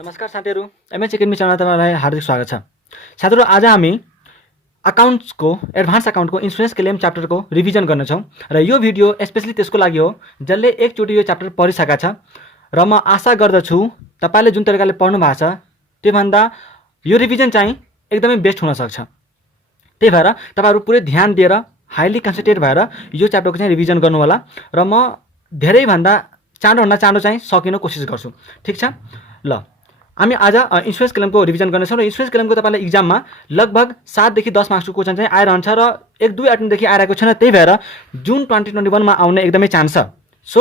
नमस्कार साथीहरू, MH academy च्यानलमा तपाईँलाई हार्दिक स्वागत छ। साथीहरू, आज हामी अकाउन्ट्सको एडभान्स अकाउन्टको इन्सुरेन्स क्लेम च्याप्टरको रिभिजन गर्नेछौँ र यो भिडियो स्पेशली त्यसको लागि हो जसले एकचोटि यो च्याप्टर पढिसकेका छ र म आशा गर्दछु तपाईँले जुन तरिकाले पढ्नु भएको छ त्योभन्दा यो रिभिजन चाहिँ एकदमै बेस्ट हुनसक्छ। त्यही भएर तपाईँहरू पुरै ध्यान दिएर हाइली कन्सन्ट्रेट भएर यो च्याप्टरको चाहिँ रिभिजन गर्नु होला र म धेरैभन्दा चाँडोभन्दा चाँडो चाहिँ सकिन कोसिस गर्छु। ठिक छ ल, हामी आज इन्सुरेन्स क्लेमको रिभिजन गर्नेछौँ र इन्सुरेन्स क्लेमको तपाईँलाई इक्जाममा लगभग 7 देखि 10 मार्क्सको क्वेसन चाहिँ आइरहन्छ र 1-2 अटेम्प्टदेखि आइरहेको छैन। त्यही भएर जुन 2021 आउने एकदमै चान्स छ। सो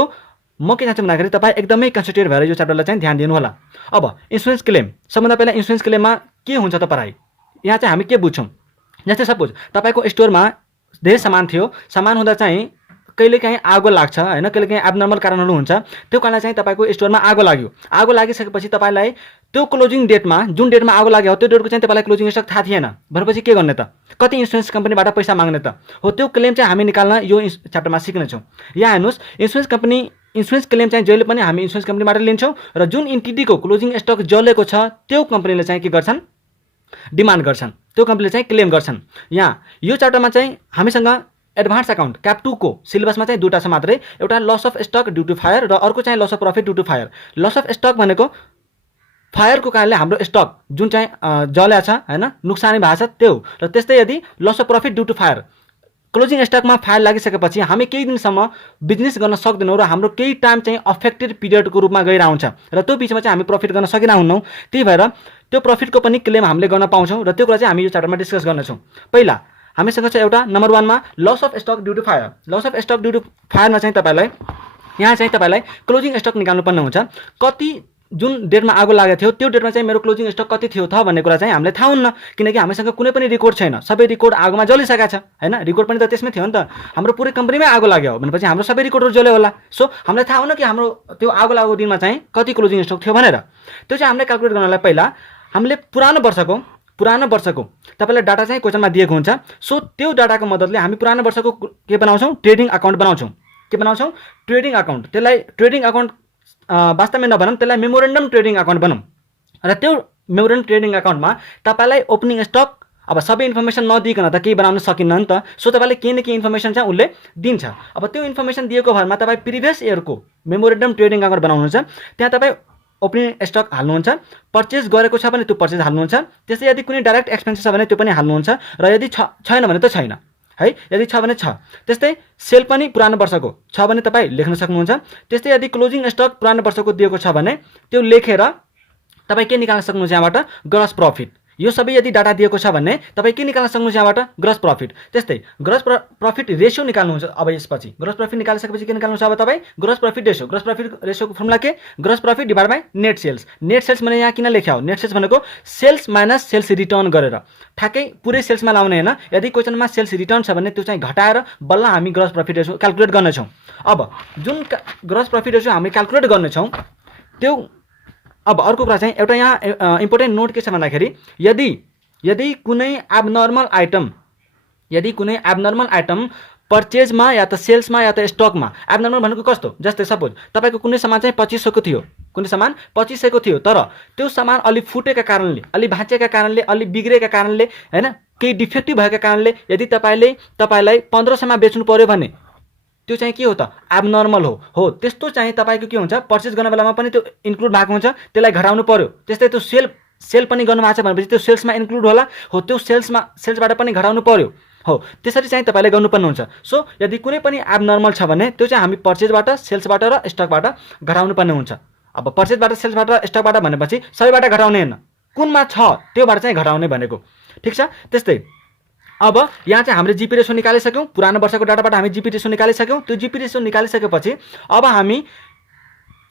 म के चाहन्छु भन्दाखेरि तपाईँ एकदमै कन्सन्ट्रेट भएर यो च्याप्टरलाई चाहिँ ध्यान दिनु होला। अब इन्सुरेन्स क्लेम, सबभन्दा पहिला इन्सुरेन्स क्लेममा के हुन्छ त पढाइ, यहाँ चाहिँ हामी के बुझ्छौँ। जस्तै सपोज तपाईँको स्टोरमा धेरै सामान थियो, सामान हुँदा चाहिँ कहिलेकाहीँ आगो लाग्छ हैन, कहिलेकाहीँ एब्नर्मल कारणहरू हुन्छ, त्यो कारणले चाहिँ तपाईँको स्टोरमा आगो लाग्यो। आगो लागिसकेपछि तपाईँलाई त्यो क्लोजिङ डेटमा जुन डेटमा आगो लाग्यो त्यो डेटको चाहिँ तपाईँलाई क्लोजिङ स्टक थाहा थिएन भनेपछि के गर्ने त, कति इन्सुरेन्स कम्पनीबाट पैसा माग्ने त हो, त्यो क्लेम चाहिँ हामी निकाल्न यो च्याप्टरमा सिक्नेछौँ। यहाँ हेर्नुहोस्, इन्सुरेन्स क्लेम चाहिँ जहिले पनि हामी इन्सुरेन्स कम्पनीबाट लिन्छौँ र जुन इन्टिटीको क्लोजिङ स्टक जलेको छ त्यो कम्पनीले चाहिँ के गर्छन्, डिमान्ड गर्छन्, त्यो कम्पनीले चाहिँ क्लेम गर्छन्। यहाँ यो च्याप्टरमा चाहिँ हामीसँग एडभान्स अकाउन्ट क्याप 2 को सिलेबसमा चाहिँ दुईवटा छ मात्रै, एउटा loss of stock due to fire र अर्को चाहिँ loss of profit due to fire. Loss of stock भनेको फायरको कारणले हाम्रो स्टक जुन चाहिँ जल्या छ हैन, नोक्सानी भएको छ त्यो, र त्यस्तै यदि loss of profit due to fire, closing स्टकमा फायर लागिसकेपछि हामी केही दिनसम्म बिजनेस गर्न सक्दैनौँ र हाम्रो केही टाइम चाहिँ अफेक्टेड पिरियडको रूपमा गइरहन्छ र त्यो बिचमा चाहिँ हामी प्रफिट गर्न सकिरहन्नौँ। त्यही भएर त्यो प्रफिटको पनि क्लेम हामीले गर्न पाउँछौँ र त्यो कुरा चाहिँ हामी यो च्याप्टरमा डिस्कस गर्नेछौँ। पहिला हामीसँग छ एउटा नम्बर 1 मा loss of stock due to fire. Loss of stock due to फायरमा चाहिँ तपाईँलाई क्लोजिङ स्टक निकाल्नु पर्ने हुन्छ। कति जुन डेटमा आगो लागेको थियो त्यो डेटमा चाहिँ मेरो क्लोजिङ स्टक कति थियो त भन्ने कुरा चाहिँ हामीले थाहा हुन्न, किनकि हामीसँग कुनै पनि रेकर्ड छैन, सबै रेकर्ड आगोमा जलिसकेको छ हैन। रेकर्ड पनि त त्यसमै थियो नि त, हाम्रो पुरै कम्पनीमै आगो लाग्यो भनेपछि हाम्रो सबै रेकर्डहरू जल्यो होला। सो हामीलाई थाहा हुन कि हाम्रो त्यो आगो लागेको दिनमा चाहिँ कति क्लोजिङ स्टक थियो भनेर। त्यो चाहिँ हामीले क्याल्कुलेट गर्नलाई पहिला हामीले पुरानो वर्षको तपाईँलाई डाटा चाहिँ क्वेसनमा दिएको हुन्छ। सो त्यो डाटाको मद्दतले हामी पुरानो वर्षको के बनाउँछौँ, ट्रेडिङ अकाउन्ट बनाउँछौँ। के बनाउँछौँ, ट्रेडिङ अकाउन्ट। त्यसलाई ट्रेडिङ अकाउन्ट वास्तवमै नभनौँ, त्यसलाई मेमोरेन्डम ट्रेडिङ अकाउन्ट बनाऊँ र त्यो मेमोरेन्डम ट्रेडिङ अकाउन्टमा तपाईँलाई ओपनिङ स्टक, अब सबै इन्फर्मेसन नदिइकन त केही बनाउन सकिन्न नि त। सो तपाईँले केही न केही इन्फर्मेसन चाहिँ उसले दिन्छ। अब त्यो इन्फर्मेसन दिएको भरमा तपाईँ प्रिभियस इयरको मेमोरेन्डम ट्रेडिङ अकाउन्ट बनाउनुहुन्छ, त्यहाँ तपाईँ ओपनिङ स्टक हाल्नुहुन्छ, पर्चेस गरेको छ भने त्यो पर्चेस हाल्नुहुन्छ, त्यस्तै यदि कुनै डाइरेक्ट एक्सपेन्सेस छ भने त्यो पनि हाल्नुहुन्छ, र यदि छैन भने त छैन है, यदि छ भने छ। त्यस्तै सेल पनि पुरानो वर्षको छ भने तपाईँ लेख्न सक्नुहुन्छ। त्यस्तै यदि क्लोजिङ स्टक पुरानो वर्षको दिएको छ भने त्यो लेखेर तपाईँ के निकाल्न सक्नुहुन्छ, यहाँबाट ग्रस प्रफिट। यो सबै यदि डाटा दिएको छ भने तपाईँ के निकाल्न सक्नुहुन्छ, यहाँबाट ग्रस प्रफिट। त्यस्तै ग्रस प्रफिट रेसियो निकाल्नुहुन्छ। अब यसपछि ग्रस प्रफिट निकालिसकेपछि के निकाल्नुहुन्छ, अब तपाईँ gross profit ratio. Gross profit रेसियोको फर्मुला के, gross profit divide by net sales. Net sales भने यहाँ किन लेख्या हो, नेट सेल्स भनेको सेल्स माइनस सेल्स रिटर्न गरेर, ठ्याक्कै पुरै सेल्समा लाउने होइन। यदि क्वेसनमा सेल्स रिटर्न छ भने त्यो चाहिँ घटाएर बल्ल हामी ग्रस प्रफिट रेसियो क्याल्कुलेट गर्नेछौँ। अब जुन ग्रस प्रफिट रेसियो हामी क्याल्कुलेट गर्नेछौँ त्यो, अब अर्को कुरा चाहिँ एउटा यहाँ इम्पोर्टेन्ट नोट के छ भन्दाखेरि यदि कुनै एबनर्मल आइटम पर्चेजमा या त सेल्समा या त स्टकमा, एबनर्मल भनेको कस्तो, जस्तै सपोज तपाईँको कुनै सामान चाहिँ 2500 थियो, तर त्यो सामान अलि फुटेका कारणले, अलि भाँचेका कारणले, अलि बिग्रेका कारणले हैन, केही डिफेक्टिभ भएका कारणले यदि तपाईँलाई 1500मा बेच्नु पर्यो भने त्यो चाहिँ के हो त, एबनर्मल हो। त्यस्तो चाहिँ तपाईँको के हुन्छ, पर्चेस गर्ने बेलामा पनि त्यो इन्क्लुड भएको हुन्छ, त्यसलाई घटाउनु पर्यो। त्यस्तै त्यो सेल पनि गर्नुभएको छ भनेपछि त्यो सेल्समा इन्क्लुड होला हो, त्यो सेल्सबाट पनि घटाउनु पर्यो हो। त्यसरी चाहिँ तपाईँले गर्नुपर्ने हुन्छ। सो यदि कुनै पनि एबनर्मल छ भने त्यो चाहिँ हामी पर्चेजबाट, सेल्सबाट र स्टकबाट घटाउनु पर्ने हुन्छ। अब पर्चेजबाट, सेल्सबाट, स्टकबाट भनेपछि सबैबाट घटाउने होइन, कुनमा छ त्योबाट चाहिँ घटाउने भनेको। ठिक छ। त्यस्तै अब यहाँ चाहिँ हामीले जिपी रेसो निकालिसक्यौँ, पुरानो वर्षको डाटाबाट हामी जिपी रेसो निकालिसक्यौँ। त्यो जिपी रेसो निकालिसकेपछि अब हामी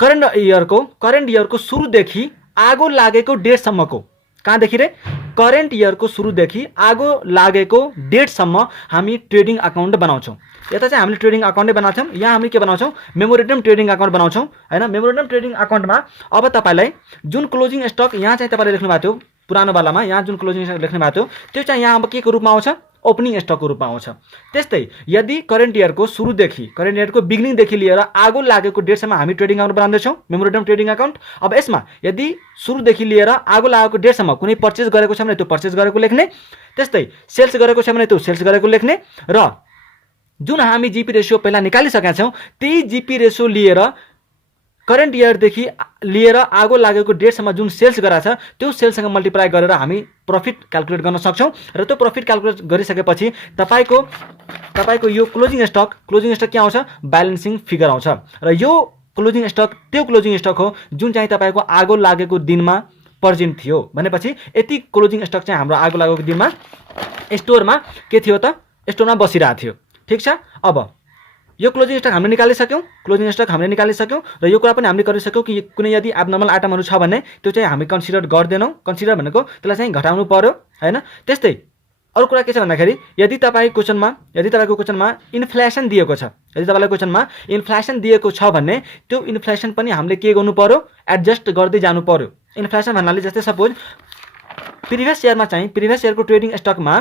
करेन्ट इयरको सुरुदेखि आगो लागेको डेटसम्मको, कहाँदेखि रे, करेन्ट इयरको सुरुदेखि आगो लागेको डेटसम्म हामी ट्रेडिङ अकाउन्ट बनाउँछौँ। यता चाहिँ हामीले ट्रेडिङ अकाउन्टै बनाउँछौँ, यहाँ हामीले के बनाउँछौँ, मेमोरेन्डम ट्रेडिङ अकाउन्ट बनाउँछौँ हैन। मेमोरेन्डम ट्रेडिङ अकाउन्टमा अब तपाईँलाई जुन क्लोजिङ स्टक यहाँ चाहिँ तपाईँले लेख्नु भएको थियो पुरानो वालामा, यहाँ जुन क्लोजिङ स्टक लेख्नु भएको थियो त्यो चाहिँ यहाँ अब के को रूपमा आउँछ, ओपनिङ स्टकको रूपमा आउँछ। त्यस्तै यदि करेन्ट इयरको बिगिनिङदेखि लिएर आगो लागेको डेटसम्म हामी ट्रेडिङ अकाउन्ट बनाउँदैछौँ, मेमोरेन्डम ट्रेडिङ अकाउन्ट। अब यसमा यदि सुरुदेखि लिएर आगो लागेको डेटसम्म कुनै पर्चेज गरेको छ भने त्यो पर्चेज गरेको लेख्ने, त्यस्तै सेल्स गरेको छ भने त्यो सेल्स गरेको लेख्ने, र जुन हामी जिपी रेसियो पहिला निकालिसकेका छौँ त्यही जिपी रेसियो लिएर करेन्ट इयरदेखि लिएर आगो लागेको डेटसम्म जुन सेल्स गराएको छ त्यो सेल्ससँग मल्टिप्लाई गरेर हामी प्रफिट क्याल्कुलेट गर्न सक्छौँ। र त्यो प्रफिट क्याल्कुलेट गरिसकेपछि तपाईँको यो क्लोजिङ स्टक के आउँछ, ब्यालेन्सिङ फिगर आउँछ। र यो क्लोजिङ स्टक त्यो क्लोजिङ स्टक हो जुन चाहिँ तपाईँको आगो लागेको दिनमा पर्जेन्ट थियो भनेपछि यति क्लोजिङ स्टक चाहिँ हाम्रो आगो लागेको दिनमा स्टोरमा के थियो त, स्टोरमा बसिरहेको थियो। ठिक छ। अब यो क्लोजिङ स्टक हामीले निकालिसक्यौँ र यो कुरा पनि हामीले गरिसक्यौँ कि कुनै यदि एबनर्मल आइटमहरू छ भने त्यो चाहिँ हामी कन्सिडर गर्दैनौँ। कन्सिडर भनेको त्यसलाई चाहिँ घटाउनु पर्यो हैन। त्यस्तै अरू कुरा के छ भन्दाखेरि यदि तपाईँको क्वेसनमा इन्फ्लेसन दिएको छ भने त्यो इन्फ्लेसन पनि हामीले के गर्नु पर्यो, एडजस्ट गर्दै जानु पर्यो। इन्फ्लेसन भन्नाले जस्तै सपोज प्रिभियस इयरको ट्रेडिङ स्टकमा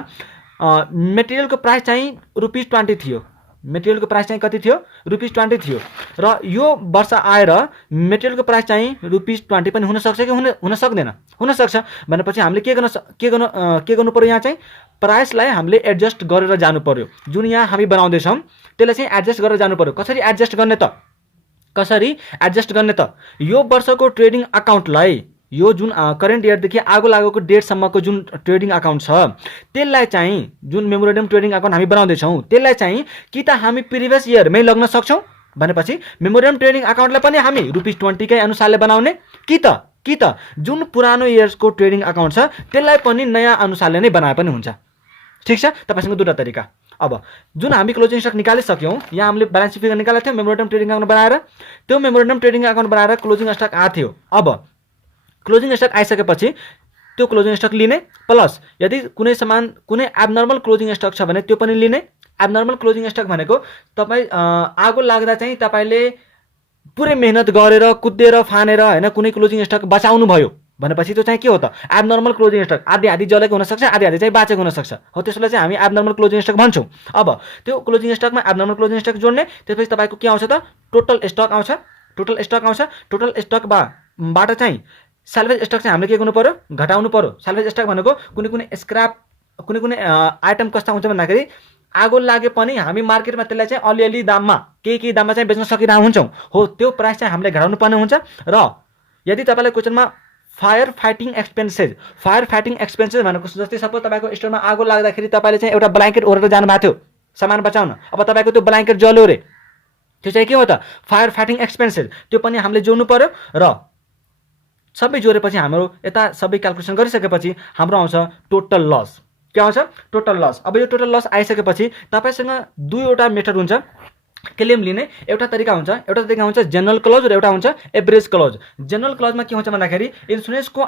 मेटेरियलको प्राइस चाहिँ ₹20 थियो, कति थियो, ₹20 थियो। र यो वर्ष आएर मेटेरियलको प्राइस चाहिँ ₹20 पनि हुनसक्छ कि हुन सक्दैन, हुनसक्छ भनेपछि हामीले के गर्नु पर्यो, यहाँ चाहिँ प्राइसलाई हामीले एडजस्ट गरेर जानु पर्यो। जुन यहाँ हामी बनाउँदैछौँ त्यसलाई चाहिँ एडजस्ट गरेर जानु पर्यो। कसरी एडजस्ट गर्ने त यो वर्षको ट्रेडिङ अकाउन्टलाई, यो जुन करेन्ट इयरदेखि आगो लागेको डेटसम्मको जुन ट्रेडिङ अकाउन्ट छ त्यसलाई चाहिँ, जुन मेमोरेन्डम ट्रेडिङ अकाउन्ट हामी बनाउँदैछौँ त्यसलाई चाहिँ कि त हामी प्रिभियस इयरमै लग्न सक्छौँ भनेपछि मेमोरेन्डम ट्रेडिङ अकाउन्टलाई पनि हामी ₹20 कै अनुसारले बनाउने, कि त जुन पुरानो इयर्सको ट्रेडिङ अकाउन्ट छ त्यसलाई पनि नयाँ अनुसारले नै बनाए पनि हुन्छ। ठिक छ। तपाईँसँग दुईवटा तरिका। अब जुन हामी क्लोजिङ स्टक निकालिसक्यौँ, यहाँ हामीले ब्यालेन्स फिगर निकालेको थियौँ मेमोरेन्डम ट्रेडिङ अकाउन्ट बनाएर, त्यो मेमोरेन्डम ट्रेडिङ अकाउन्ट बनाएर क्लोजिङ स्टक आएको थियो। अब क्लोजिङ स्टक आइसकेपछि त्यो क्लोजिङ स्टक लिने, प्लस यदि कुनै एबनर्मल क्लोजिङ स्टक छ भने त्यो पनि लिने। एबनर्मल क्लोजिङ स्टक भनेको तपाईँ आगो लाग्दा चाहिँ तपाईँले पुरै मेहनत गरेर कुदेर फानेर हैन कुनै क्लोजिङ स्टक बचाउनु भयो भनेपछि त्यो चाहिँ के हो त, एबनर्मल क्लोजिङ स्टक। आधी जलेको हुनसक्छ, आधी चाहिँ बाँचेको हुनसक्छ, हो त्यसलाई चाहिँ हामी एबनर्मल क्लोजिङ स्टक भन्छौँ। अब त्यो क्लोजिङ स्टकमा एबनर्मल क्लोजिङ स्टक जोड्ने, त्यसपछि तपाईँको के आउँछ त, टोटल स्टक आउँछ। टोटल स्टकबाट चाहिँ साल्भेज स्टक चाहिँ हामीले के गर्नु पर्यो, घटाउनु पर्यो। साल्भेज स्टक भनेको कुनै स्क्रैप, कुनै आइटम कस्ता हुन्छ भन्दाखेरि आगो लागे पनि हामी मार्केटमा त्यसलाई चाहिँ अलिअलि दाममा केही दाममा चाहिँ बेच्न सकिरहेको हुन्छौँ, हो त्यो प्राइस चाहिँ हामीले घटाउनु पर्ने हुन्छ। र यदि तपाईँलाई क्वेसनमा फायर फाइटिङ एक्सपेन्सेस भनेको जस्तै सपोज तपाईँको स्टोरमा आगो लाग्दाखेरि तपाईँले चाहिँ एउटा ब्ल्याङ्केट ओढेर जानुभएको थियो सामान बचाउन, अब तपाईँको त्यो ब्ल्याङ्केट जल्यो रे, त्यो चाहिँ के हो त, फायर फाइटिङ एक्सपेन्सेस, त्यो पनि हामीले जोड्नु पर्यो। र सबै जोडेपछि हाम्रो यता सबै क्याल्कुलेसन गरिसकेपछि हाम्रो आउँछ टोटल लस। के आउँछ, टोटल लस। अब यो टोटल लस आइसकेपछि तपाईँसँग दुईवटा मेथड हुन्छ क्लेम लिने। एउटा तरिका हुन्छ जनरल क्लोज र एउटा हुन्छ एभरेज क्लोज। जनरल क्लोजमा के हुन्छ भन्दाखेरि इन्सुरेन्सको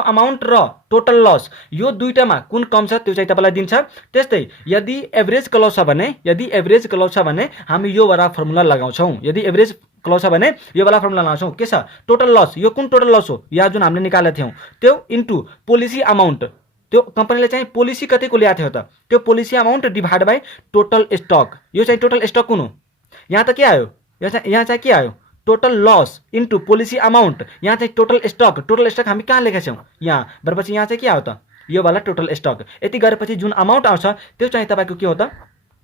अमाउन्ट र टोटल लस यो दुईटामा कुन कम छ त्यो चाहिँ तपाईँलाई दिन्छ। त्यस्तै यदि एभरेज क्लोज छ भने हामी यो वाला फर्मुला लगाउँछौँ। यदि एभरेज क्लोज छ भने यो वाला फर्मुला लगाउँछौँ। के छ, टोटल लस। यो कुन टोटल लस हो, यहाँ जुन हामीले निकालेको थियौँ त्यो इन्टु पोलिसी अमाउन्ट। त्यो कम्पनीले चाहिँ पोलिसी कतिको ल्याएको थियो त, त्यो policy amount divide by total stock. यो चाहिँ टोटल स्टक कुन हो, यहाँ त के आयो, यहाँ चाहिँ के आयो, total loss into policy amount. यहाँ चाहिँ टोटल स्टक हामी कहाँ लेखेका छौँ, यहाँ भनेपछि यहाँ चाहिँ के आयो त, यो वाला टोटल स्टक। यति गरेपछि जुन अमाउन्ट आउँछ त्यो चाहिँ तपाईँको के हो त,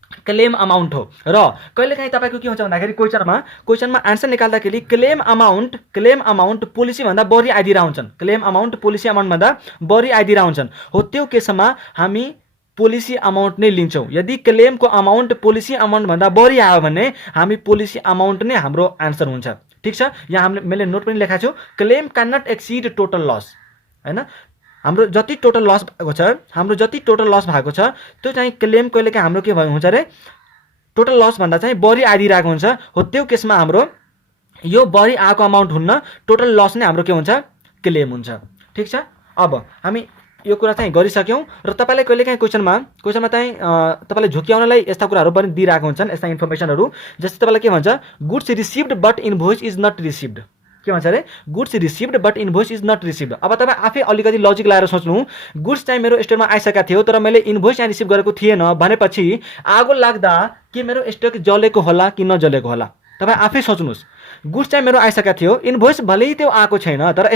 क्लेम अमाउन्ट हो। र कहिलेकाहीँ तपाईँको के हुन्छ भन्दाखेरि क्वेसनमा आन्सर निकाल्दाखेरि क्लेम अमाउन्ट पोलिसीभन्दा बढी आइदिरहेको हुन्छन्, क्लेम अमाउन्ट पोलिसी अमाउन्टभन्दा बढी आइदिरहेको हुन्छन्, हो त्यो केसमा हामी पोलिसी अमाउन्ट नै लिन्छौँ। यदि क्लेमको अमाउन्ट पोलिसी अमाउन्टभन्दा बढी आयो भने हामी पोलिसी अमाउन्ट नै हाम्रो आन्सर हुन्छ। ठिक छ। यहाँ मैले नोट पनि लेखाएको छु, claim can not exceed total loss, होइन हाम्रो जति टोटल लस भएको छ त्यो चाहिँ क्लेम कहिलेकाहीँ हाम्रो के हुन्छ अरे टोटल लस भन्दा चाहिँ बढी आइदिरहेको हुन्छ, हो त्यो केसमा हाम्रो यो बढी आएको अमाउन्ट हुन्न, टोटल लस नै हाम्रो के हुन्छ, क्लेम हुन्छ। ठिक छ। अब हामी यो कुरा चाहिँ गरिसक्यौँ र तपाईँलाई कहिलेकाहीँ क्वेसनमा चाहिँ तपाईँलाई झुक्याउनलाई यस्ता कुराहरू पनि दिइरहेको हुन्छन्, यस्ता इन्फर्मेसनहरू। जस्तै तपाईँलाई के भन्छ, goods received but invoice is not received. के भन्छ अरे goods received but invoice is not received. अब तपाईँ आफै अलिकति लजिक लगाएर सोच्नु, गुड्स चाहिँ मेरो स्टोरमा आइसकेका थियो तर मैले इन्भोइस चाहिँ रिसिभ गरेको थिएन भनेपछि आगो लाग्दा के मेरो स्टक जलेको होला कि नजलेको होला? तपाईँ आफै सोच्नुहोस्। गुड्स चाहिँ मेरो आइसकेका थियो, इन्भोइस भलै त्यो आएको छैन तर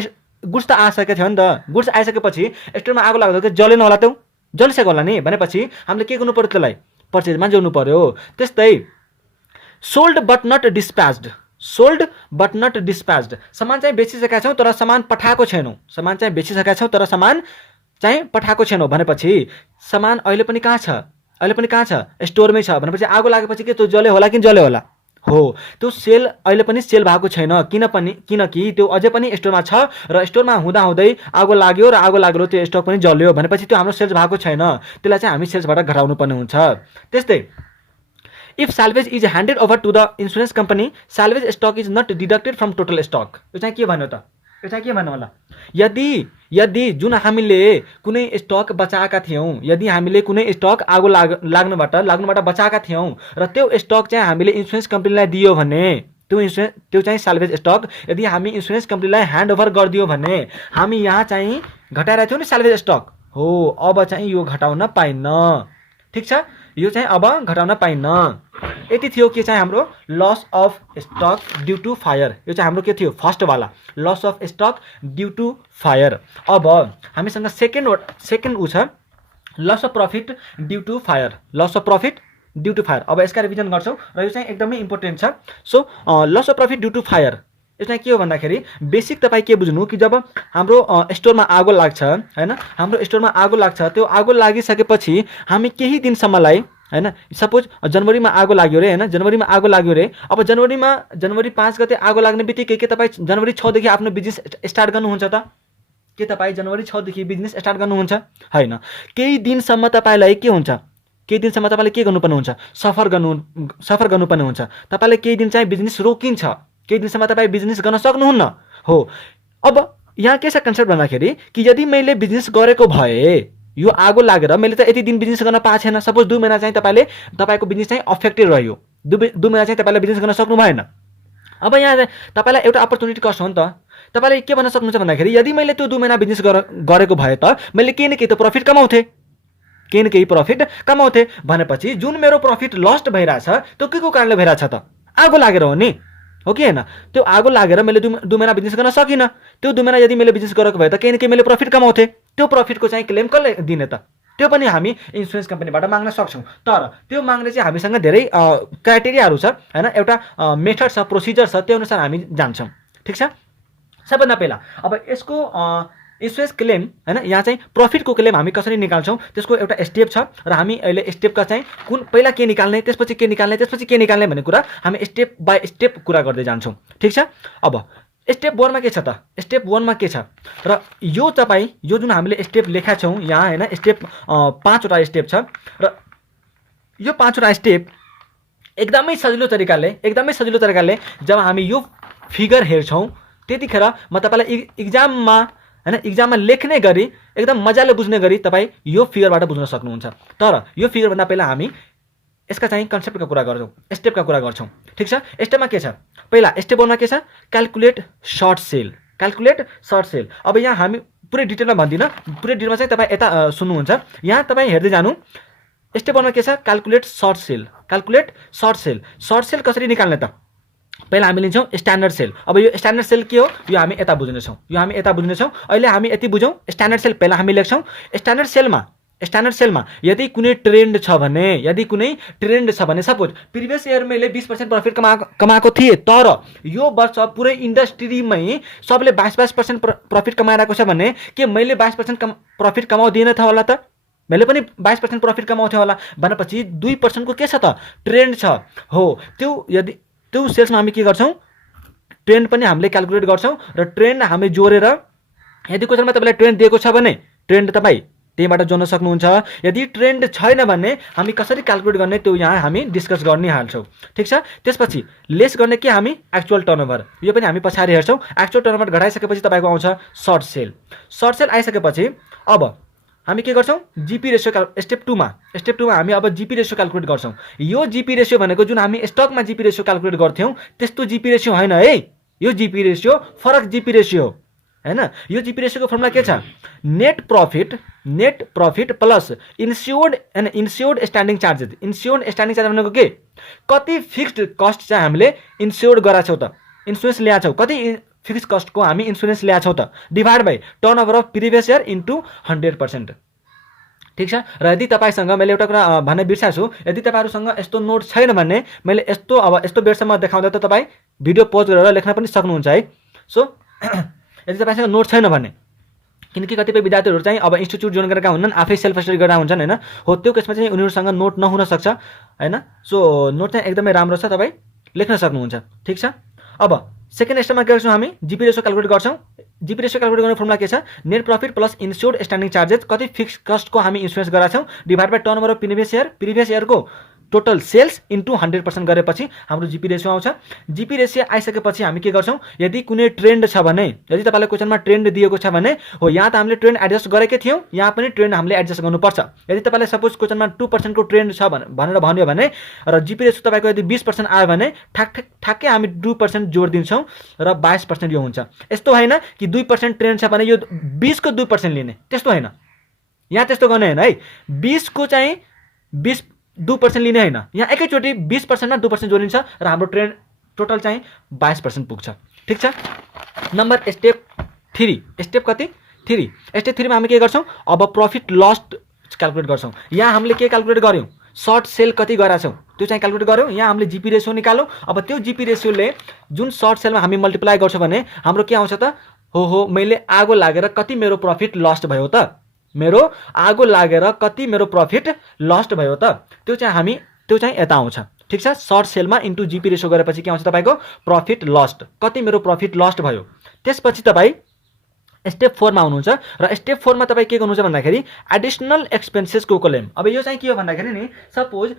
गुड्स त आइसकेको थियो नि त। गुड्स आइसकेपछि स्टोरमा आगो लाग्दा के जलेन होला? त्यो जलिसक्यो होला नि भनेपछि हामीले के गर्नु पर्यो? त्यसलाई पर्चेजमा जोड्नु पर्यो। त्यस्तै sold but not dispatched, sold but not dispatched, सामान चाहिँ बेचिसकेका छौँ तर सामान पठाएको छैनौँ, सामान चाहिँ बेचिसकेका छौँ तर सामान चाहिँ पठाएको छैनौँ भनेपछि सामान अहिले पनि कहाँ छ? अहिले पनि कहाँ छ? स्टोरमै छ भनेपछि आगो लागेपछि के त्यो जल्यो होला कि जल्यो होला? हो, त्यो सेल अहिले पनि सेल भएको छैन, किनकि त्यो अझै पनि स्टोरमा छ र स्टोरमा हुँदाहुँदै आगो लाग्यो र आगो लाग्यो त्यो स्टक पनि जल्यो भनेपछि त्यो हाम्रो सेल्स भएको छैन, त्यसलाई चाहिँ हामी सेल्सबाट घटाउनु पर्ने हुन्छ। त्यस्तै if salvage is handed over to the insurance company salvage stock is not deducted from total stock. यो चाहिँ के भन्यो त? यो चाहिँ के भन्नु होला? यदि जुन हामीले कुनै स्टक बचाएका थियौँ, यदि हामीले कुनै स्टक आगो लाग्नुबाट बचाएका थियौँ र त्यो स्टक चाहिँ हामीले इन्सुरेन्स कम्पनीलाई दियो भने त्यो चाहिँ साल्वेज स्टक यदि हामी इन्सुरेन्स कम्पनीलाई ह्यान्ड ओभर गरिदियो भने हामी यहाँ चाहिँ घटाइरहेको थियौँ नि साल्वेज स्टक, हो अब चाहिँ यो घटाउन पाइन्न। ठिक छ, यो चाहिँ अब घटाउन पाइन्न। यति थियो के चाहिँ हाम्रो loss of stock due to fire. यो चाहिँ हाम्रो के थियो? फर्स्टवाला loss of stock due to fire. अब हामीसँग सेकेन्ड ऊ छ loss of profit due to fire, loss of profit due to fire. अब यसका रिभिजन गर्छौँ र यो चाहिँ एकदमै इम्पोर्टेन्ट छ। So loss of profit due to fire यो चाहिँ के हो भन्दाखेरि बेसिक तपाईँ के बुझ्नु कि जब हाम्रो स्टोरमा आगो लाग्छ हैन, हाम्रो स्टोरमा आगो लाग्छ, त्यो आगो लागिसकेपछि हामी केही दिनसम्मलाई हैन, सपोज जनवरीमा आगो लाग्यो रे हैन, जनवरीमा आगो लाग्यो रे, अब जनवरी 5 गते आगो लाग्ने बित्तिकै के तपाईँ जनवरी 6 देखि आफ्नो बिजनेस स्टार्ट गर्नुहुन्छ त? के तपाईँ जनवरी 6 देखि बिजनेस स्टार्ट गर्नुहुन्छ? हैन, केही दिनसम्म तपाईँलाई के हुन्छ? केही दिनसम्म तपाईँले के गर्नुपर्ने हुन्छ? सफर गर्नुपर्ने हुन्छ। तपाईँले केही दिन चाहिँ बिजनेस रोकिन्छ, केही दिनसम्म तपाईँ बिजनेस गर्न सक्नुहुन्न। हो, अब यहाँ के छ कन्सेप्ट भन्दाखेरि कि यदि मैले बिजनेस गरेको भए यो आगो लागेर मैले त यति दिन बिजनेस गर्न पाएको छैन, सपोज 2 महिना चाहिँ तपाईँको बिजनेस चाहिँ अफेक्टेड रह्यो, 2 महिना चाहिँ तपाईँले बिजनेस गर्न सक्नु भएन। अब यहाँ तपाईँलाई एउटा अपर्च्युनिटी कस्ट हो नि त। तपाईँले के भन्न सक्नुहुन्छ भन्दाखेरि यदि मैले त्यो 2 महिना बिजनेस गरेको भए त मैले केही न केही त प्रफिट कमाउँथेँ, केही न केही प्रफिट कमाउँथेँ भनेपछि जुन मेरो प्रफिट लस्ट भइरहेछ त्यो के को कारणले भइरहेछ त? आगो लागेर हो नि, हो कि होइन? त्यो आगो लागेर मैले 2 महिना बिजनेस गर्न सकिनँ। त्यो 2 महिना यदि मैले बिजनेस गरेको भए त केही न केही मैले प्रफिट कमाउँथेँ। त्यो प्रफिटको चाहिँ क्लेम कसले दिने त? त्यो पनि हामी इन्सुरेन्स कम्पनीबाट माग्न सक्छौँ। तर त्यो माग्ने चाहिँ हामीसँग धेरै क्राइटेरियाहरू छ हैन, एउटा मेथड छ, प्रोसिजर छ, त्यो अनुसार हामी जान्छौँ। ठिक छ, सबभन्दा पहिला अब यसको इन्सुरेन्स क्लेम हैन, यहाँ चाहिँ प्रफिटको क्लेम हामी कसरी निकाल्छौँ त्यसको एउटा स्टेप छ र हामी अहिले स्टेपका चाहिँ पहिला के निकाल्ने, त्यसपछि के निकाल्ने, त्यसपछि के निकाल्ने भन्ने कुरा हामी स्टेप बाई स्टेप कुरा गर्दै जान्छौँ। ठिक छ, अब स्टेप 1 मा के छ त? स्टेप 1 मा के छ र यो जुन हामीले स्टेप लेखा छौँ यहाँ हैन, स्टेप 5 वटा स्टेप छ र यो 5 वटा स्टेप एकदमै सजिलो तरिकाले जब हामी यो फिगर हेर्छौँ त्यतिखेर म तपाईलाई इक्जाममा लेख्ने गरी एकदम मजाले बुझ्ने गरी तपाईँ यो फिगरबाट बुझ्न सक्नुहुन्छ। तर यो फिगरभन्दा पहिला हामी यसका चाहिँ कन्सेप्टका कुरा गर्छौँ, स्टेपका कुरा गर्छौँ। ठिक छ, स्टेपमा के छ? पहिला स्टेप 1 मा के छ? Calculate short sale, calculate short sale. अब यहाँ हामी पुरै डिटेलमा भन्दिनँ, पुरै डिटेलमा चाहिँ तपाईँ यता सुन्नुहुन्छ, यहाँ तपाईँ हेर्दै जानु। स्टेप 1 मा के छ? Calculate short sale, calculate short sale. Short sale कसरी निकाल्ने त? पहिला हामी लिन्छौँ स्ट्यान्डर्ड सेल। अब यो स्ट्यान्डर्ड सेल के हो यो हामी यता बुझ्नेछौँ, अहिले हामी यति बुझौँ। स्ट्यान्डर्ड सेल पहिला हामी लेख्छौँ। स्ट्यान्डर्ड सेलमा यदि कुनै ट्रेन्ड छ भने सपोज प्रिभियस इयर मैले 20% प्रफिट कमाएको थिएँ तर यो वर्ष पुरै इन्डस्ट्रीमै सबले 22% प्रफिट कमाइरहेको छ भने के मैले 22% प्रफिट कमाउँदिनँ त होला त? मैले पनि 22% प्रफिट कमाउँथेँ होला भनेपछि 2% को के छ त? ट्रेन्ड छ। हो, त्यो सेल्समा हामी के गर्छौँ? ट्रेन्ड पनि हामीले क्याल्कुलेट गर्छौँ र ट्रेन्ड हामी जोडेर यदि क्वेसनमा तपाईँलाई ट्रेन्ड दिएको छ भने ट्रेन्ड तपाईँ त्यहीबाट जोड्न सक्नुहुन्छ। यदि ट्रेन्ड छैन भने हामी कसरी क्याल्कुलेट गर्ने त्यो यहाँ हामी डिस्कस गर्ने हाल्छौँ। ठिक छ, त्यसपछि लेस गर्ने के हामी? Actual turnover. यो पनि हामी पछाडि हेर्छौँ। एक्चुअल टर्नओभर घटाइसकेपछि तपाईँको आउँछ सर्ट सेल। सर्ट सेल आइसकेपछि अब हामी के गर्छौँ? GP ratio. स्टेप 2 मा हामी अब जीपी रेसियो क्याल्कुलेट गर्छौँ। यो जीपी रेसियो भनेको जुन हामी स्टकमा जीपी रेसियो क्याल्कुलेट गर्थ्यौँ त्यस्तो जीपी रेसियो होइन है, यो जीपी रेसियो फरक जीपी रेसियो हो हैन। यो जीपी रेसियोको फर्मुला के छ, net profit plus insured standing charges. Insured standing charge भनेको के, कति फिक्स्ड कस्ट चाहिँ हामीले इन्स्योर्ड गराएको छौँ त, इन्सुरेन्स ल्याएको छौँ, कति फिक्स्ड कस्टको हामी इन्सुरेन्स ल्याएको छौँ त, divide by turnover of previous year into 100%। ठीक छ। र यदि तपाईसँग मैले एउटा कुरा भन्न बिर्सेको छु, यदि तपाईहरुसँग यस्तो नोट छैन भने मैले यस्तो बेरसम्म देखाउँदा त तपाईँ भिडियो पज गरेर लेख्न पनि सक्नुहुन्छ है। सो यदि तपाईसँग नोट छैन भने, किनकि कतिपय विद्यार्थीहरू चाहिँ अब इन्स्टिट्युट जोइन गरेका हुन्छन्, आफै सेल्फ स्टडी गरेका हुन्छन् हैन, हो त्यो केसमा चाहिँ उनीहरूसँग नोट नहुन सक्छ हैन। सो नोट चाहिँ एकदमै राम्रो छ, तपाईँ लेख्न सक्नुहुन्छ। ठीक छ। अब सेकेन्ड स्टेपमा के गर्छौँ, हामी जीपी रेसियो क्याल्कुलेट गर्छौँ। जीपी रेसियो क्याल्कुलेट गर्ने फर्मुला के छ, net profit plus insured standing charges, कति फिक्स कस्टको हामी इन्सुरेन्स गराएको छौँ, divide by turnover of previous इयरको टोटल सेल्स इन्टु 100% गरेपछि हाम्रो जीपी रेसियो आउँछ। जीपी रेसियो आइसकेपछि हामी के गर्छौँ, यदि कुनै ट्रेन्ड छ भने, यदि तपाईँलाई क्वेसनमा ट्रेन्ड दिएको छ भने हो, यहाँ त हामीले ट्रेन्ड एडजस्ट गरेकै थियौँ, यहाँ पनि ट्रेन्ड हामीले एडजस्ट गर्नुपर्छ। यदि तपाईँलाई सपोज क्वेसनमा 2% को ट्रेन्ड छ भनेर भन्यो भने र जीपी रेसियो तपाईँको यदि 20% आयो भने ठ्याक्कै हामी 2% जोड दिन्छौँ र 22% यो हुन्छ। यस्तो होइन कि 2% ट्रेन्ड छ भने यो 20 को 2% लिने, त्यस्तो होइन, यहाँ त्यस्तो गर्ने होइन है। 20 को चाहिँ 2% लिने होइन, यहाँ एकैचोटि 20% मा 2% जोडिन्छ र हाम्रो ट्रेन्ड टोटल चाहिँ 22% पुग्छ। ठीक छ। नम्बर स्टेप 3, स्टेप कति 3, स्टेप 3 मा हामी के गर्छौँ, अब प्रॉफिट लस क्याल्कुलेट गर्छौँ। यहाँ हामीले के क्याल्कुलेट गर्यौँ, सर्ट सेल कति गरेका छौँ त्यो चाहिँ क्याल्कुलेट गर्यौँ। यहाँ हामीले जीपी रेसियो निकाल्यौँ। अब त्यो जीपी रेसियोले जुन सर्ट सेलमा हामी मल्टिप्लाई गर्छौँ भने हाम्रो के आउँछ त, हो मैले आगो लागेर कति मेरो प्रॉफिट लस्ट भयो त, मेरो आगो लागेर कति मेरो प्रॉफिट लस्ट भयो त, त्यो चाहिँ यता आउँछ। ठीक छ। सर्ट सेलमा इन्टु जीपी रेसियो गरेपछि के आउँछ तपाईँको, प्रॉफिट लस्ट, कति मेरो प्रॉफिट लस्ट भयो। त्यसपछि तपाईँ स्टेप 4 मा आउनुहुन्छ र स्टेप 4 मा तपाईँ के गर्नुहुन्छ भन्दाखेरि एडिसनल एक्सपेन्सेसको क्लेम। अब यो चाहिँ के हो भन्दाखेरि नि, सपोज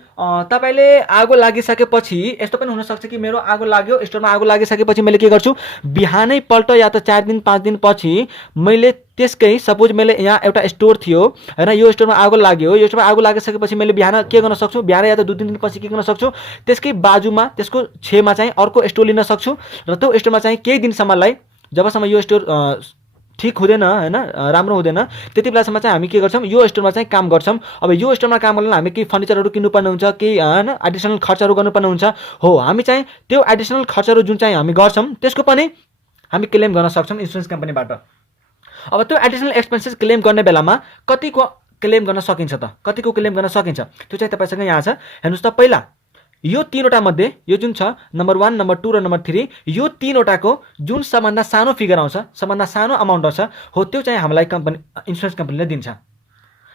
तपाईँले आगो लागिसकेपछि यस्तो पनि हुनसक्छ कि मेरो आगो लाग्यो, स्टोरमा आगो लागिसकेपछि मैले के गर्छु, बिहानै पल्ट या त 4 दिन 5 दिन पछि मैले त्यसकै, सपोज मैले यहाँ एउटा स्टोर थियो हैन, यो स्टोरमा आगो लाग्यो, यो स्टोरमा आगो लागिसकेपछि मैले बिहान के गर्न सक्छु, बिहान या त 2-3 दिन पछि के गर्न सक्छु, त्यसकै बाजुमा त्यसको छेउमा चाहिँ अर्को स्टोर लिन सक्छु र त्यो स्टोरमा चाहिँ केही दिनसम्मलाई, जबसम्म यो स्टोर ठीक हुँदैन हैन, राम्रो हुँदैन, त्यति बेलासम्म चाहिँ हामी के गर्छौँ, यो स्टोरमा चाहिँ काम गर्छौँ। अब यो स्टोरमा काम गर्न हामी केही फर्निचरहरू किन्नुपर्ने हुन्छ, केही हैन एडिसनल खर्चहरू गर्नुपर्ने हुन्छ, हो हामी चाहिँ त्यो एडिसनल खर्चहरू जुन चाहिँ हामी गर्छौँ त्यसको पनि हामी क्लेम गर्न सक्छौँ इन्सुरेन्स कम्पनीबाट। अब त्यो एडिसनल एक्सपेन्सेस क्लेम गर्ने बेलामा कतिको क्लेम गर्न सकिन्छ त, कतिको क्लेम गर्न सकिन्छ त्यो चाहिँ तपाईसँग यहाँ छ। हेर्नुहोस् त, पहिला यो 3वटा मध्ये यो जुन छ नम्बर 1, नम्बर 2 र नम्बर 3, यो 3वटाको जुन सबभन्दा सानो फिगर आउँछ, सबभन्दा सानो अमाउन्ट आउँछ हो, त्यो चाहिँ हामीलाई इन्सुरेन्स कम्पनीले दिन्छ।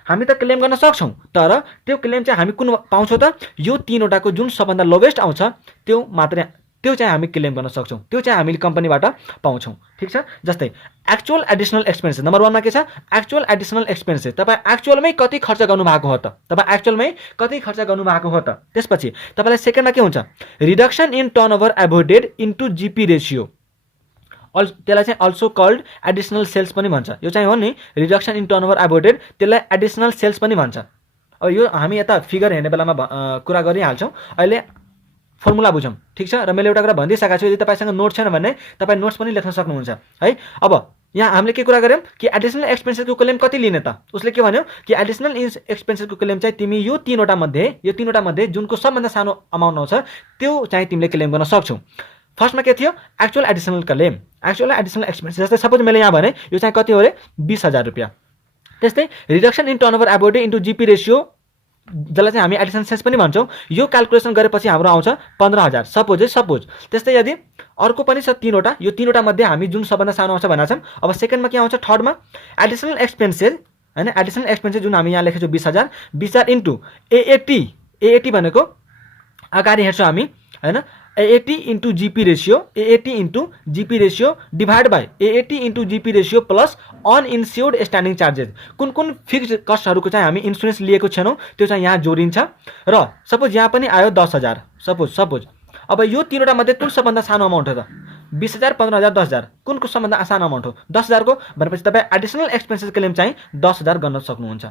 हामी त क्लेम गर्न सक्छौँ, तर त्यो क्लेम चाहिँ हामी कुन पाउँछौँ त, यो 3वटाको जुन सबभन्दा लोवेस्ट आउँछ त्यो मात्रै, त्यो चाहिँ हामी क्लेम गर्न सक्छौँ, त्यो चाहिँ हामीले कम्पनीबाट पाउँछौँ। ठीक छ। जस्तै एक्चुअल एडिसनल एक्सपेन्सेस नम्बर 1 मा के छ, एक्चुअल एडिसनल एक्सपेन्सेस, तपाईँ एक्चुअलमै कति खर्च गर्नुभएको हो त, तपाईँ एक्चुअलमै कति खर्च गर्नुभएको हो त। त्यसपछि तपाईँलाई सेकेन्डमा के हुन्छ, reduction in turnover avoided into GP ratio, त्यसलाई चाहिँ अल्सो कल्ड एडिसनल सेल्स पनि भन्छ। यो चाहिँ हो नि, रिडक्सन इन टर्नओभर एभोइडेड, त्यसलाई एडिसनल सेल्स पनि भन्छ। अब यो हामी यता फिगर हेर्ने बेलामा कुरा गरिहाल्छौँ, अहिले फर्मुला बुझौँ। ठीक छ। र मैले एउटा कुरा भनिदिइसकेको छु, यदि तपाईँसँग नोट छैन भने तपाईँ नोट्स पनि लेख्न सक्नुहुन्छ है। अब यहाँ हामीले के कुरा गऱ्यौँ कि एडिसनल एक्सपेन्सेसको क्लेम कति लिने त, उसले के भन्यो कि एडिसनल एक्सपेन्सेसको क्लेम चाहिँ तिमी यो 3वटा मध्ये जुनको सबभन्दा सानो अमाउन्ट आउँछ त्यो चाहिँ तिमीले क्लेम गर्न सक्छौ। फर्स्टमा के थियो, actual additional claim, actual additional expenses. जस्तै सपोज मैले यहाँ भने यो चाहिँ कति हो अरे, 20,000 रुपियाँ। त्यस्तै reduction in turnover avoided into GP ratio, जसलाई चाहिँ हामी एडिसनल सेल्स पनि भन्छौँ, यो क्याल्कुलेसन गरेपछि हाम्रो आउँछ 15,000 सपोज। त्यस्तै यदि अर्को पनि छ 3वटा, यो 3वटा मध्ये हामी जुन सबभन्दा सानो आउँछ भनेको छौँ। अब सेकेन्डमा के आउँछ, थर्डमा एडिसनल एक्सपेन्सेस हैन, एडिसनल एक्सपेन्सेस जुन हामी यहाँ लेखेको छौँ 20,000 इन्टु एएटी भनेको अगाडि हेर्छौँ हामी हैन, AAT into GP ratio divide by AAT into GP ratio plus uninsured standing charges. कुन फिक्स्ड कस्टहरूको चाहिँ हामी इन्सुरेन्स लिएको छैनौँ त्यो चाहिँ यहाँ जोडिन्छ। र सपोज यहाँ पनि आयो 10,000 सपोज। अब यो 3वटा मध्ये कुन सबभन्दा सानो अमाउन्ट हो त, 20,000, 15,000, 10,000, कुनको सबभन्दा सानो अमाउन्ट हो, 10,000 को भनेपछि तपाईँ एडिसनल एक्सपेन्सेस क्लेम चाहिँ 10,000 गर्न सक्नुहुन्छ।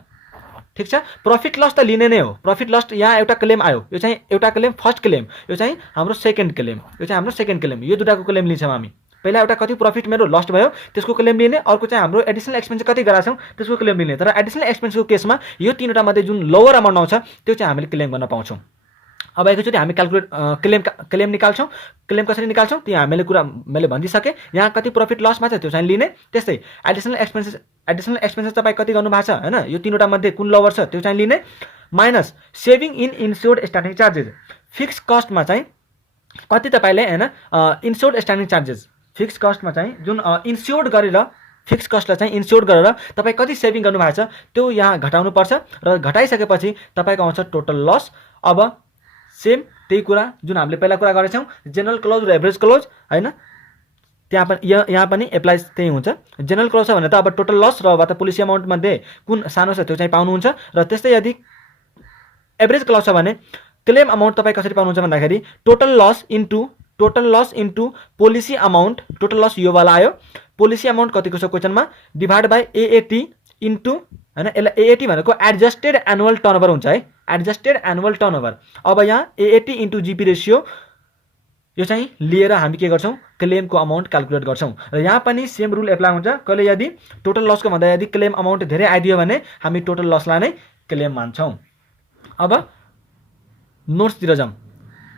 ठीक छ। प्रॉफिट लस त लिने नै हो, प्रॉफिट लस यहाँ एउटा क्लेम आयो, यो चाहिँ एउटा क्लेम फर्स्ट क्लेम, यो चाहिँ हाम्रो सेकेन्ड क्लेम, यो दुटाको क्लेम लिन्छौँ हामी पहिला एउटा कति प्रफिट मेरो लस्ट भयो त्यसको क्लेम लिने, अर्को चाहिँ हाम्रो एडिसनल एक्सपेन्स कति गराएको छौँ त्यसको क्लेम लिने। तर एडिसनल एक्सपेन्सको केसमा यो तीनवटा मध्ये जुन लोवर अमाउन्ट आउँछ त्यो चाहिँ हामीले क्लेम गर्न पाउँछौँ। अब एकैचोटि हामी क्लेम निकाल्छौँ। क्लेम कसरी निकाल्छौँ त्यो मैले भनिदिइसकेँ। यहाँ कति प्रफिट लसमा छ त्यो चाहिँ लिने। त्यस्तै एडिसनल एक्सपेन्सेस तपाईँ कति गर्नु भएको छ हैन, यो तीनवटा मध्ये कुन लोवर छ त्यो चाहिँ लिने, minus saving in insured standing charges. Fix कस्टमा चाहिँ कति तपाईँले हैन इन्स्योर्ड स्ट्यान्डिङ चार्जेस, फिक्स कस्टमा चाहिँ जुन इन्स्योर्ड गरेर फिक्स कस्टलाई चाहिँ इन्स्योर्ड गरेर तपाईँ कति सेभिङ गर्नु भएको छ त्यो यहाँ घटाउनुपर्छ र घटाइसकेपछि तपाईँको आउँछ टोटल लस। अब सेम त्यही कुरा जुन हामीले पहिला कुरा गरेछौँ जेनरल क्लोज र एभरेज क्लोज हैन, त्यहाँ पनि यहाँ पनि एप्लाई त्यही हुन्छ। जेनरल क्लोज छ भने त अब टोटल लस र वा त पोलिसी अमाउन्ट मध्ये कुन सानो छ त्यो चाहिँ पाउनुहुन्छ। र त्यस्तै यदि एभरेज क्लोज छ भने क्लेम अमाउन्ट तपाईँ कसरी पाउनुहुन्छ भन्दाखेरि total loss into policy amount, total loss यो वाला आयो, पोलिसी अमाउन्ट कतिको छ क्वेसनमा डिभाइड बाई एएटी इन्टु हैन, यसलाई एएटी भनेको एडजस्टेड एनुअल टर्नओभर हुन्छ है, एडजस्टेड एनुअल टर्नओभर। अब यहाँ एएटी इन्टु जीपी रेसियो यो चाहिँ लिएर हामी के गर्छौँ क्लेमको अमाउन्ट क्याल्कुलेट गर्छौँ। र यहाँ पनि सेम रुल एप्लाई हुन्छ। कहिले यदि टोटल लसको भन्दा यदि क्लेम अमाउन्ट धेरै आइदियो भने हामी टोटल लसलाई नै क्लेम मान्छौँ। अब नोट्सतिर जाउँ।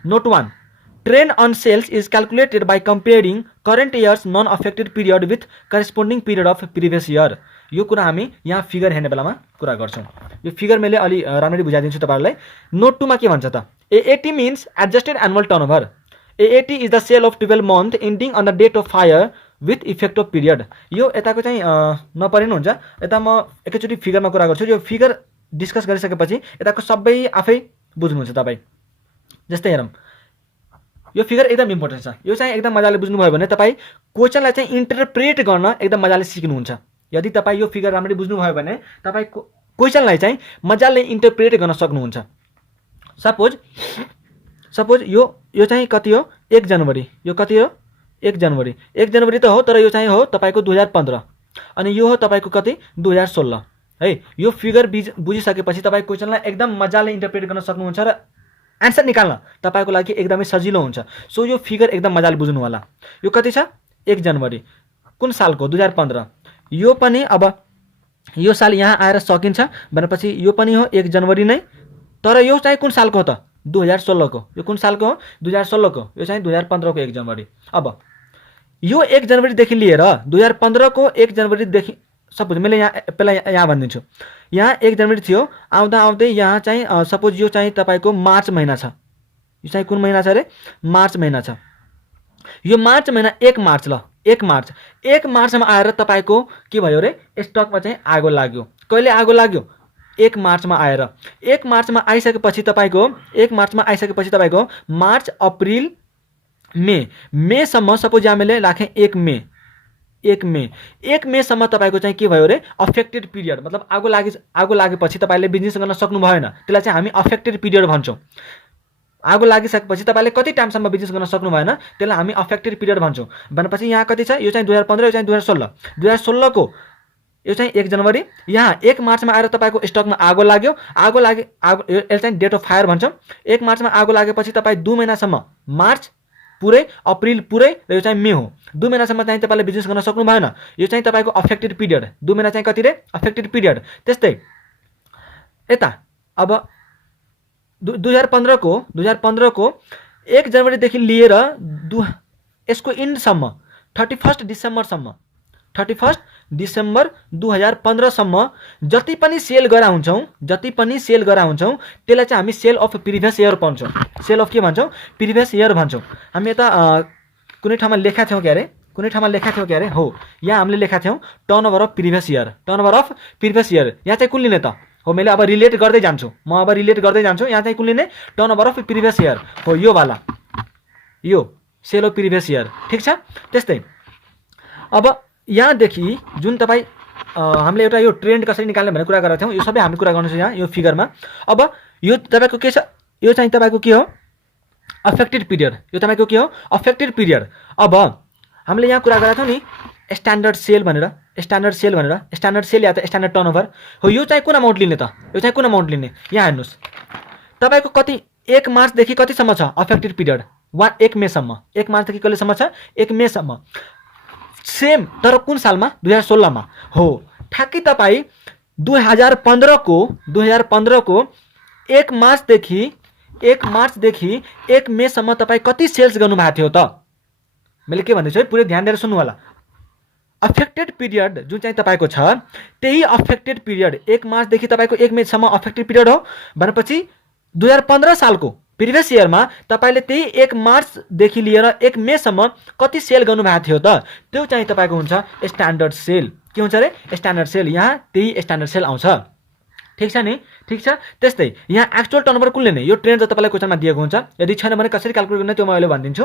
Note 1, trend on sales is calculated by comparing current years non affected period with corresponding period of previous year. यो कुरा हामी यहाँ फिगर हेर्ने बेलामा कुरा गर्छौँ। यो फिगर मैले अलि राम्ररी बुझाइदिन्छु तपाईँहरूलाई। नोट 2 मा के भन्छ त, AAT means adjusted annual turnover. AAT is the sale of 12 month ending on the date of fire with effect of period. यो यताको चाहिँ नपरेन हुन्छ, यता म एकैचोटि फिगरमा कुरा गर्छु। यो फिगर डिस्कस गरिसकेपछि यताको सबै आफै बुझ्नुहुन्छ तपाईँ। जस्तै हेरौँ, यो फिगर एकदम इम्पोर्टेन्ट छ। यो चाहिँ एकदम मजाले बुझ्नुभयो भने तपाईँ क्वेसनलाई चाहिँ इन्टरप्रेट गर्न एकदम मजाले सिक्नुहुन्छ। यदि तपाईँ यो फिगर राम्ररी बुझ्नुभयो भने तपाईँ क्वेसनलाई चाहिँ मजाले इन्टरप्रेट गर्न सक्नुहुन्छ। सपोज यो चाहिँ कति हो 1 जनवरी, यो कति हो 1 जनवरी, 1 जनवरी त हो तर यो चाहिँ हो तपाईँको 2015 अनि यो हो तपाईँको कति 2016 है। यो फिगर बुझिसकेपछि तपाईँ क्वेसनलाई एकदम मजाले इन्टरप्रेट गर्न सक्नुहुन्छ र एन्सर निकाल्न तपाईँको लागि एकदमै सजिलो हुन्छ। सो यो फिगर एकदम मजाले बुझ्नु होला। यो कति छ 1 जनवरी कुन सालको 2015। यो पनि अब यो साल यहाँ आएर सकिन्छ भनेपछि यो पनि हो 1 जनवरी नै, तर यो चाहिँ कुन सालको हो त 2016 को। यो कुन सालको हो 2016 को, यो चाहिँ 2015 को 1 जनवरी। अब यो 1 जनवरीदेखि लिएर 2015 को 1 जनवरीदेखि सपोज मैले यहाँ पहिला यहाँ भनिदिन्छु। यहाँ 1 जनवरी थियो, आउँदा आउँदै यहाँ चाहिँ सपोज यो चाहिँ तपाईँको मार्च महिना छ। यो चाहिँ कुन महिना छ अरे मार्च महिना छ। यो मार्च महिना 1 मार्च ल 1 मार्चमा आएर तपाईँको के भयो अरे स्टकमा चाहिँ आगो लाग्यो। कहिले आगो लाग्यो 1 मार्चमा आएर। 1 मार्चमा आइसकेपछि तपाईँको मार्च अप्रिल मेसम्म सपोज यहाँ मैले राखेँ 1 मेसम्म तपाईँको चाहिँ के भयो अरे अफेक्टेड पिरियड, मतलब आगो लागेपछि तपाईँले बिजनेस गर्न सक्नु भएन, त्यसलाई चाहिँ हामी अफेक्टेड पिरियड भन्छौँ। आगो लागिसकेपछि तपाईँले कति टाइमसम्म बिजनेस गर्न सक्नु भएन त्यसलाई हामी अफेक्टेड पिरियड भन्छौँ। भनेपछि यहाँ कति छ, यो चाहिँ 2015, यो चाहिँ 2016 को यो चाहिँ 1 जनवरी। यहाँ 1 मार्चमा आएर तपाईँको स्टकमा आगो लाग्यो, यो चाहिँ डेट अफ फायर भन्छौँ। 1 मार्चमा आगो लागेपछि तपाईँ 2 महिनासम्म मार्च पुरै अप्रिल पुरै र यो चाहिँ मे हो 2 महिनासम्म चाहिँ तपाईँले बिजनेस गर्न सक्नु भएन, यो चाहिँ तपाईँको अफेक्टेड पिरियड। 2 महिना चाहिँ कति रे अफेक्टेड पिरियड। त्यस्तै यता अब 2015 को 1 जनवरीदेखि लिएर यसको इन्डसम्म 31 डिसेम्बर 2015सम्म जति पनि सेल गरा हुन्छौँ त्यसलाई चाहिँ हामी सेल अफ प्रिभियस इयर भन्छौँ। सेल अफ के भन्छौँ प्रिभियस इयर भन्छौँ। हामी यता कुनै ठाउँमा लेखा थियौँ के अरे हो, यहाँ हामीले लेखा थियौँ टर्नओभर अफ प्रिभियस इयर। यहाँ चाहिँ कुन लिने त हो, मैले अब रिलेट गर्दै जान्छु यहाँ चाहिँ कुन लिने टर्नओभर अफ प्रिभियस इयर हो, यो वाला यो सेल अफ प्रिभियस इयर। ठिक छ। त्यस्तै अब यहाँदेखि जुन तपाईँ हामीले एउटा यो ट्रेन्ड कसरी निकाल्ने भन्ने कुरा गरेका थियौँ, यो सबै हामी कुरा गर्नु छ यहाँ यो फिगरमा। अब यो तपाईँको के छ, यो चाहिँ तपाईँको के हो अफेक्टेड पिरियड। यो तपाईँको के हो अफेक्टेड पिरियड। अब हामीले यहाँ कुरा गरेका थियौँ नि स्ट्यान्डर्ड सेल भनेर स्ट्यान्डर्ड सेल या त स्ट्यान्डर्ड टर्नओभर हो। यो चाहिँ कुन अमाउन्ट लिने त, यो चाहिँ कुन अमाउन्ट लिने, यहाँ हेर्नुहोस् तपाईँको कति 1 मार्चदेखि कतिसम्म छ अफेक्टेड पिरियड 1 मेसम्म। 1 मार्चदेखि कहिलेसम्म छ 1 मेसम्म। सेम तर कुन सालमा 2016 मा हो। ठ्याक्कै तपाईँ 2015 को 1 मार्चदेखि 1 मेसम्म तपाईँ कति सेल्स गर्नुभएको थियो त? मैले के भन्दैछु है, पुरै ध्यान दिएर सुन्नु होला। अफेक्टेड पिरियड जुन चाहिँ तपाईँको छ त्यही अफेक्टेड पिरियड 1 मार्चदेखि तपाईँको 1 मेसम्म अफेक्टेड पिरियड हो भनेपछि 2015 सालको प्रिभियस इयरमा तपाईँले त्यही 1 मार्चदेखि लिएर 1 मेसम्म कति सेल गर्नुभएको थियो त? त्यो चाहिँ तपाईँको हुन्छ स्ट्यान्डर्ड सेल। के हुन्छ अरे? Standard sale. यहाँ त्यही स्ट्यान्डर्ड सेल आउँछ। ठिक छ नि? ठिक छ। त्यस्तै यहाँ एक्चुअल टर्नओभर कुन लिने, यो ट्रेन्ड त तपाईँलाई क्वेसनमा दिएको हुन्छ। यदि छैन भने कसरी क्याल्कुलेट गर्ने त्यो म अहिले भनिदिन्छु।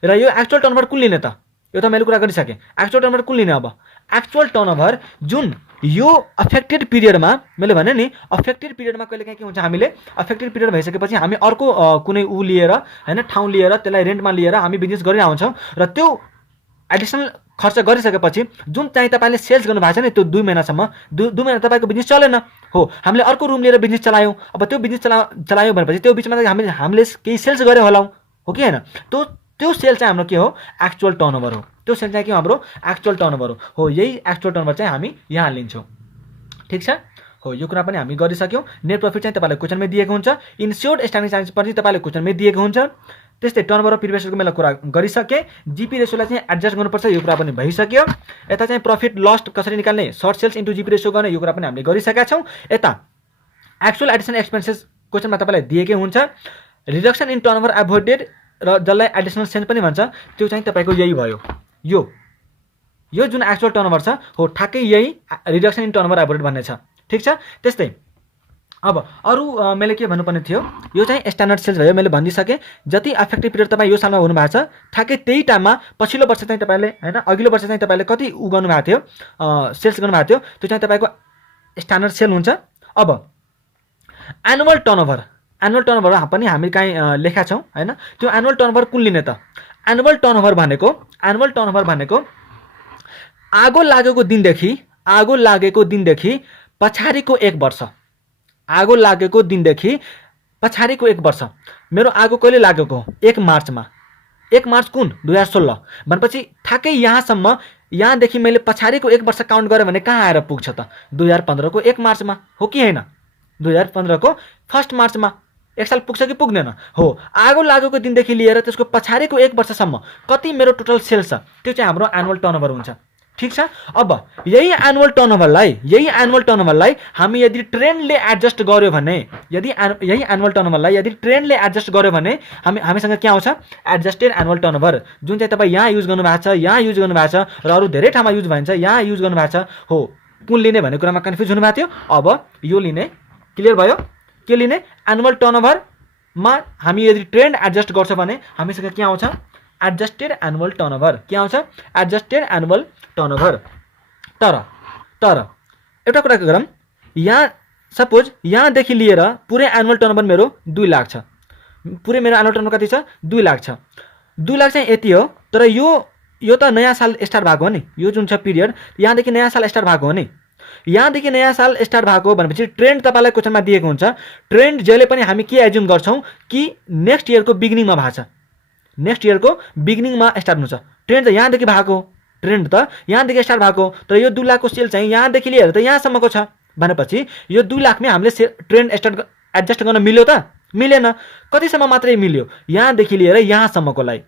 र यो एक्चुअल टर्नओभर कुन लिने त? यो त मैले कुरा गरिसकेँ। एक्चुअल टर्नओभर कुन लिने? अब एक्चुअल टर्नओभर जुन यो अफेक्टेड पिरियडमा, मैले भने नि अफेक्टेड पिरियडमा कहिले काहीँ के हुन्छ, हामीले अफेक्टेड पिरियड भइसकेपछि हामी अर्को कुनै ऊ लिएर हैन ठाउँ लिएर त्यसलाई रेन्टमा लिएर हामी बिजनेस गरिरहन्छौँ र त्यो एडिसनल खर्च गरिसकेपछि जुन चाहिँ तपाईँले सेल्स गर्नुभएको छ नि त्यो 2 महिनासम्म 2 महिना तपाईँको बिजनेस चलेन हो, हामीले अर्को रुम लिएर बिजनेस चलायौँ। अब त्यो बिजनेस चलायौँ भनेपछि त्यो बिचमा हामीले केही सेल्स गरे होला हो कि हैन? त्यो सेल चाहिँ हाम्रो के हो? एक्चुअल टर्नओभर हो। त्यो सेल चाहिँ के हो? हाम्रो एक्चुअल टर्नओभर हो। यही एक्चुअल टर्नओभर चाहिँ हामी यहाँ लिन्छौँ। ठिक छ हो, यो कुरा पनि हामी गरिसक्यौँ। नेट प्रफिट चाहिँ तपाईँलाई क्वेसनमै दिएको हुन्छ। इन्स्योर्ड स्ट्यान्डिङ चार्जेस पनि तपाईँलाई क्वेसनमै दिएको हुन्छ। त्यस्तै टर्नओभर र प्रिभियस इयरको मैले कुरा गरिसकेँ। जीपी रेसियोलाई चाहिँ एडजस्ट गर्नुपर्छ, यो कुरा पनि भइसक्यो। यता चाहिँ प्रफिट लस्ट कसरी निकाल्ने, short sales into GP ratio गर्ने, यो कुरा पनि हामीले गरिसकेका छौँ। यता एक्चुअल एडिसनल एक्सपेन्सेस क्वेसनमा तपाईँलाई दिएकै हुन्छ। रिडक्सन इन टर्नओभर एभोइडेड र जसलाई एडिसनल सेन्स पनि भन्छ त्यो चाहिँ तपाईँको यही भयो। यो जुन एक्चुअल टर्नओभर छ हो ठ्याक्कै यही रिडक्सन इन टर्नओभर एभोइडेड भन्ने छ। ठिक छ। त्यस्तै अब अरू मैले के भन्नुपर्ने थियो, यो चाहिँ स्ट्यान्डर्ड सेल्स भयो, मैले भनिदिइसकेँ। जति अफेक्टिभ पिरियड तपाईँ यो सालमा हुनुभएको छ ठ्याक्कै त्यही टाइममा पछिल्लो वर्ष चाहिँ तपाईँले हैन अघिल्लो वर्ष चाहिँ तपाईँले कति गर्नुभएको थियो, सेल्स गर्नुभएको थियो, त्यो चाहिँ तपाईँको स्ट्यान्डर्ड सेल हुन्छ। अब एनुअल टर्नओभर पनि हामी कहीँ लेखा छौँ हैन? त्यो एनुअल टर्नओभर कुन लिने त? एनुअल टर्नओभर भनेको आगो लागेको दिनदेखि पछाडिको 1 वर्ष। आगो लागेको दिनदेखि पछाडिको 1 वर्ष। मेरो आगो कहिले लागेको? 1 मार्चमा। 1 मार्च कुन? 2016 भनेपछि ठ्याक्कै यहाँसम्म, यहाँदेखि मैले पछाडिको 1 वर्ष काउन्ट गरेँ भने कहाँ आएर पुग्छ त? 2015 को 1 मार्चमा हो कि होइन? 2015 को 1 मार्चमा 1 साल पुग्छ कि पुग्दैन? हो। आगो लागेको दिनदेखि लिएर त्यसको पछाडिको 1 वर्षसम्म कति मेरो टोटल सेल्स छ त्यो चाहिँ हाम्रो एनुअल टर्नओभर हुन्छ। ठिक छ। अब यही एनुअल टर्नओभरलाई हामी यदि ट्रेन्डले एडजस्ट गर्यो भने, यही एनुअल टर्नओभरलाई यदि ट्रेन्डले एडजस्ट गर्यो भने हामीसँग के आउँछ? एडजस्टेड एनुअल टर्नओभर, जुन चाहिँ तपाईँ यहाँ युज गर्नुभएको छ, यहाँ युज गर्नुभएको छ र अरू धेरै ठाउँमा युज भइन्छ, यहाँ युज गर्नुभएको छ हो। कुन लिने भन्ने कुरामा कन्फ्युज हुनुभएको थियो। अब यो लिने, क्लियर भयो? के लिने? एनुअल टर्नओभरमा हामी यदि ट्रेन्ड एडजस्ट गर्छौँ भने हामीसँग के आउँछ? Adjusted annual turnover. के आउँछ? Adjusted annual turnover. तर एउटा कुरा गरौँ, यहाँ सपोज यहाँदेखि लिएर पुरै एनुअल टर्नओभर मेरो 2 लाख छ। पुरै मेरो एनुअल टर्नओभर कति छ? 2 लाख छ। 2 लाख चाहिँ यति हो। तर यो त नयाँ साल स्टार्ट भएको हो नि, यो जुन छ पिरियड यहाँदेखि नयाँ साल स्टार्ट भएको हो नि। यहाँदेखि नयाँ साल स्टार्ट भएको भनेपछि ट्रेन्ड तपाईँलाई क्वेसनमा दिएको हुन्छ। ट्रेन्ड जहिले पनि हामी के एज्युम गर्छौँ कि नेक्स्ट इयरको बिगिनिङमा भएको छ, नेक्स्ट इयरको बिगिनिङमा स्टार्ट हुन्छ। ट्रेन्ड त यहाँदेखि भएको, ट्रेन्ड त यहाँदेखि स्टार्ट भएको, तर यो 2 लाखको सेल चाहिँ यहाँदेखि लिएर त यहाँसम्मको छ भनेपछि यो 2 लाखमै हामीले ट्रेन्ड एडजस्ट गर्न मिल्यो त? मिलेन। कतिसम्म मात्रै मिल्यो? यहाँदेखि लिएर यहाँसम्मकोलाई।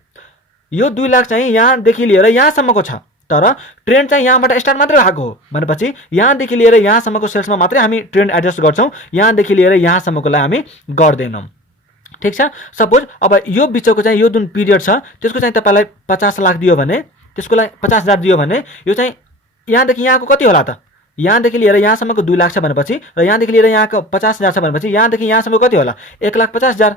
यो 2 लाख चाहिँ यहाँदेखि लिएर यहाँसम्मको छ, तर ट्रेन्ड चाहिँ यहाँबाट स्टार्ट मात्रै भएको हो भनेपछि यहाँदेखि लिएर यहाँसम्मको सेल्समा मात्रै हामी ट्रेन्ड एडजस्ट गर्छौँ, यहाँदेखि लिएर यहाँसम्मकोलाई हामी गर्दैनौँ। ठिक छ। सपोज अब यो बिचको चाहिँ यो जुन पिरियड छ त्यसको चाहिँ तपाईँलाई 50 लाख दियो भने, त्यसको लागि 50,000 दियो भने यो चाहिँ यहाँदेखि यहाँको कति होला त? यहाँदेखि लिएर यहाँसम्मको 2 लाख छ भनेपछि र यहाँदेखि लिएर यहाँको 50,000 छ भनेपछि यहाँदेखि यहाँसम्म कति होला? 1,50,000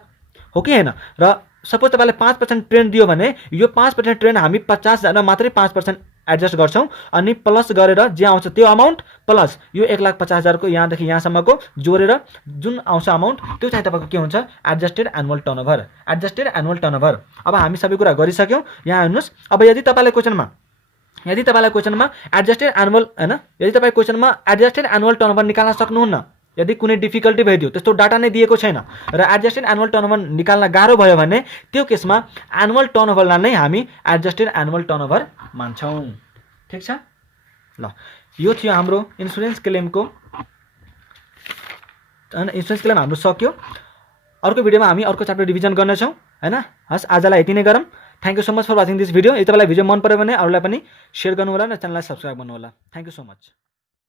हो कि होइन? र सपोज तपाईँले 5% ट्रेन्ड दियो भने यो 5% ट्रेन्ड हामी 50,000 मात्रै 5% एडजस्ट गर्छौँ अनि प्लस गरेर जे आउँछ त्यो अमाउन्ट प्लस यो 1,50,000 को यहाँदेखि यहाँसम्मको जोडेर जुन आउँछ अमाउन्ट त्यो चाहिँ तपाईँको के हुन्छ? Adjusted annual turnover. Adjusted annual turnover. अब हामी सबै कुरा गरिसक्यौँ। यहाँ हेर्नुहोस्, अब यदि तपाईँलाई क्वेसनमा एडजस्टेड एनुअल हैन, यदि तपाईँ क्वेसनमा एडजस्टेड एनुअल टर्नओभर निकाल्न सक्नुहुन्न, यदि कुनै डिफिकल्टी भइदियो, त्यस्तो डाटा नै दिएको छैन र एडजस्टेड एनुअल टर्नओभर निकाल्न गाह्रो भयो भने त्यो केसमा एनुअल टर्नओभरलाई नै हामी एडजस्टेड एनुअल टर्नओभर मान्छौँ। ठिक छ ल यो थियो हाम्रो इन्सुरेन्स क्लेमको होइन इन्सुरेन्स क्लेम हाम्रो सक्यो अर्को भिडियोमा हामी अर्को च्याप्टर रिभिजन गर्नेछौँ हैन हस् आजलाई यति नै गरौँ thank you so much for watching this video यदि तपाईँलाई भिडियो मन पऱ्यो भने अरूलाई पनि सेयर गर्नु होला र च्यानललाई सब्सक्राइब गर्नु होला थ्याङ्क यू सो मच